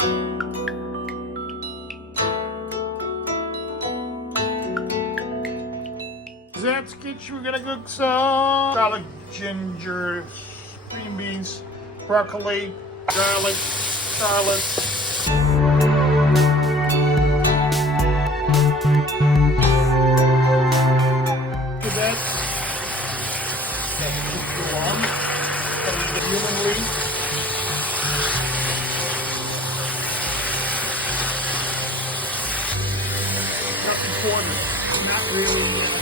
That's get you. We're gonna cook some garlic, ginger, green beans, broccoli, garlic, shallots. To that, go on. Evenly. Nothing for it. Not really.